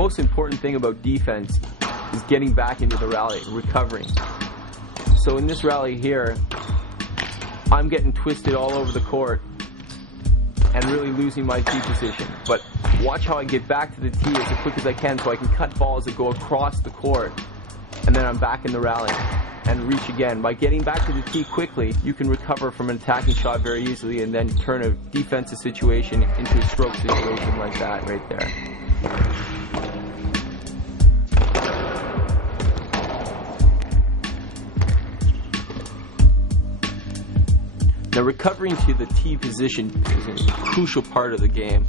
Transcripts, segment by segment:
most important thing about defense is getting back into the rally, recovering. So in this rally here, I'm getting twisted all over the court and really losing my tee position. But watch how I get back to the tee as quick as I can so I can cut balls that go across the court, and then I'm back in the rally and reach again. By getting back to the tee quickly, you can recover from an attacking shot very easily and then turn a defensive situation into a stroke situation like that right there. Now, recovering to the tee position is a crucial part of the game.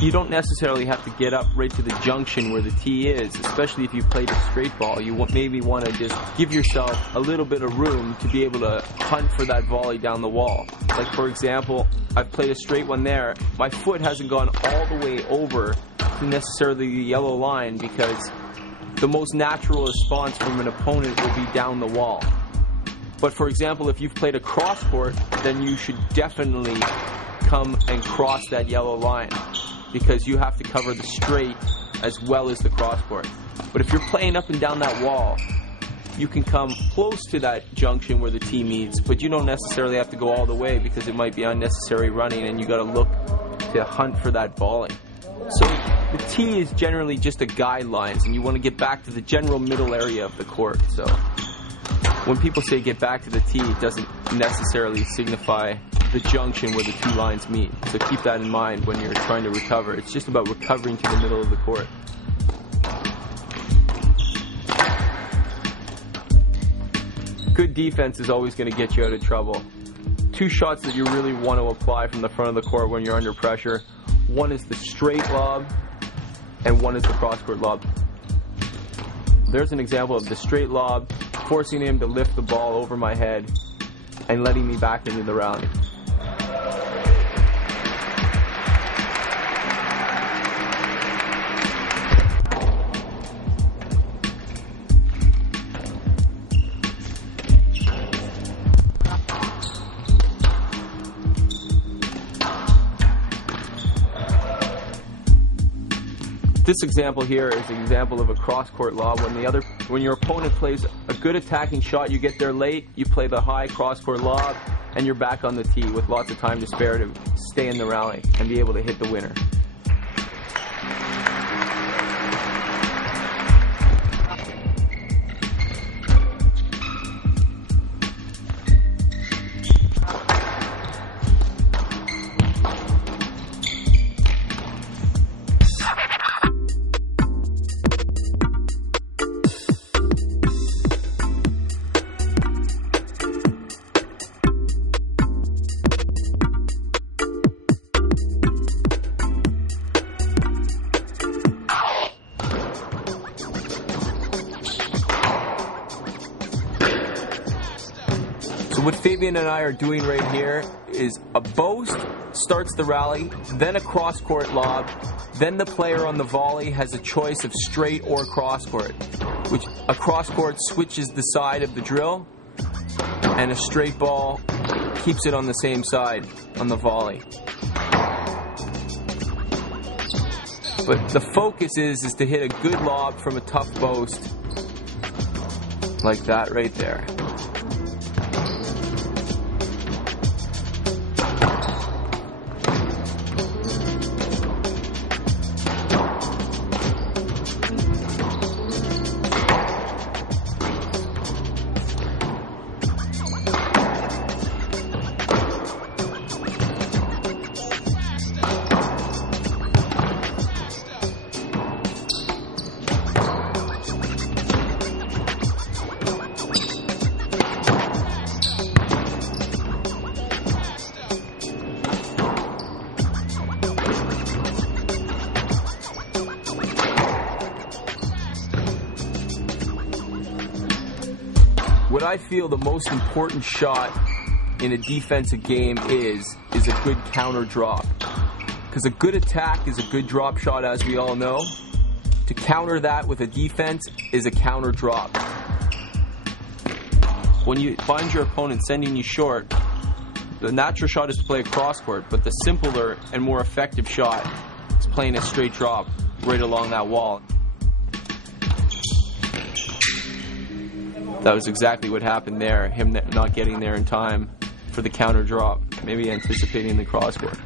You don't necessarily have to get up right to the junction where the tee is, especially if you played a straight ball. You maybe want to just give yourself a little bit of room to be able to hunt for that volley down the wall. Like, for example, I've played a straight one there. My foot hasn't gone all the way over to necessarily the yellow line because the most natural response from an opponent will be down the wall. But for example, if you've played a cross court, then you should definitely come and cross that yellow line because you have to cover the straight as well as the cross court. But if you're playing up and down that wall, you can come close to that junction where the tee meets, but you don't necessarily have to go all the way because it might be unnecessary running and you got to look to hunt for that volley. So the tee is generally just a guidelines, and you want to get back to the general middle area of the court. So when people say get back to the tee, it doesn't necessarily signify the junction where the two lines meet. So keep that in mind when you're trying to recover. It's just about recovering to the middle of the court. Good defense is always going to get you out of trouble. Two shots that you really want to apply from the front of the court when you're under pressure. One is the straight lob, and one is the cross-court lob. There's an example of the straight lob, forcing him to lift the ball over my head and letting me back into the rally. This example here is an example of a cross-court lob. When your opponent plays a good attacking shot, you get there late, you play the high cross-court lob, and you're back on the tee with lots of time to spare to stay in the rally and be able to hit the winner. So what Fabian and I are doing right here is a boast starts the rally, then a cross-court lob, then the player on the volley has a choice of straight or cross-court, which a cross-court switches the side of the drill, and a straight ball keeps it on the same side on the volley. But the focus is to hit a good lob from a tough post, like that right there. What I feel the most important shot in a defensive game is a good counter drop. Because a good attack is a good drop shot, as we all know. To counter that with a defense is a counter drop. When you find your opponent sending you short, the natural shot is to play a cross court, but the simpler and more effective shot is playing a straight drop right along that wall. That was exactly what happened there, him not getting there in time for the counter drop, maybe anticipating the cross court.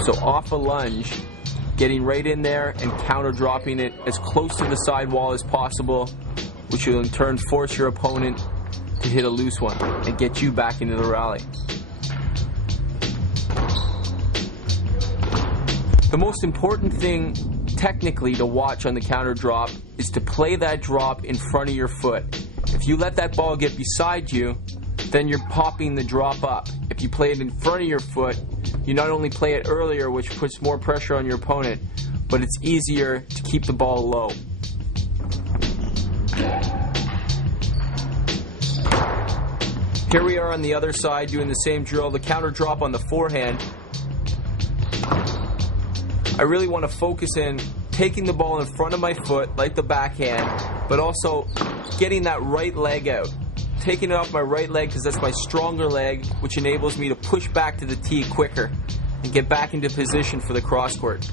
So off a lunge, getting right in there and counter dropping it as close to the side wall as possible, which will in turn force your opponent to hit a loose one and get you back into the rally. The most important thing technically to watch on the counter drop is to play that drop in front of your foot. If you let that ball get beside you, then you're popping the drop up. If you play it in front of your foot, you not only play it earlier, which puts more pressure on your opponent, but it's easier to keep the ball low. Here we are on the other side doing the same drill, the counter drop on the forehand. I really want to focus in taking the ball in front of my foot like the backhand, but also getting that right leg out. Taking it off my right leg because that's my stronger leg, which enables me to push back to the tee quicker and get back into position for the cross court.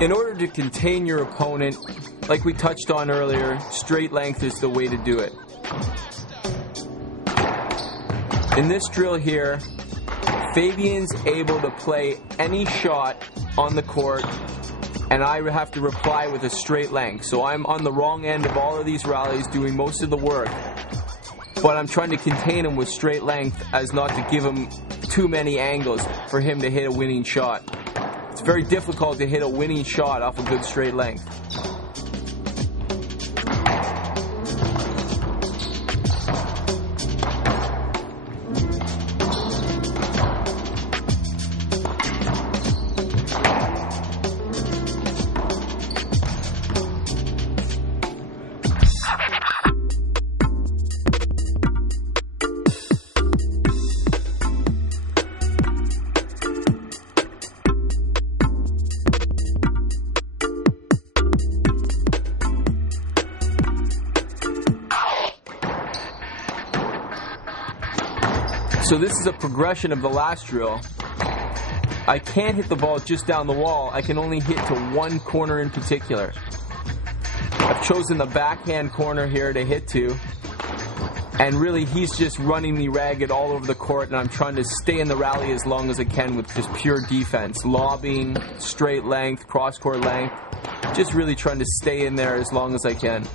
In order to contain your opponent, like we touched on earlier, straight length is the way to do it. In this drill here, Fabian's able to play any shot on the court, and I have to reply with a straight length. So I'm on the wrong end of all of these rallies doing most of the work, but I'm trying to contain him with straight length as not to give him too many angles for him to hit a winning shot. It's very difficult to hit a winning shot off a good straight length. So this is a progression of the last drill. I can't hit the ball just down the wall. I can only hit to one corner in particular. I've chosen the backhand corner here to hit to. And really, he's just running me ragged all over the court, and I'm trying to stay in the rally as long as I can with just pure defense. Lobbing, straight length, cross-court length. Just really trying to stay in there as long as I can.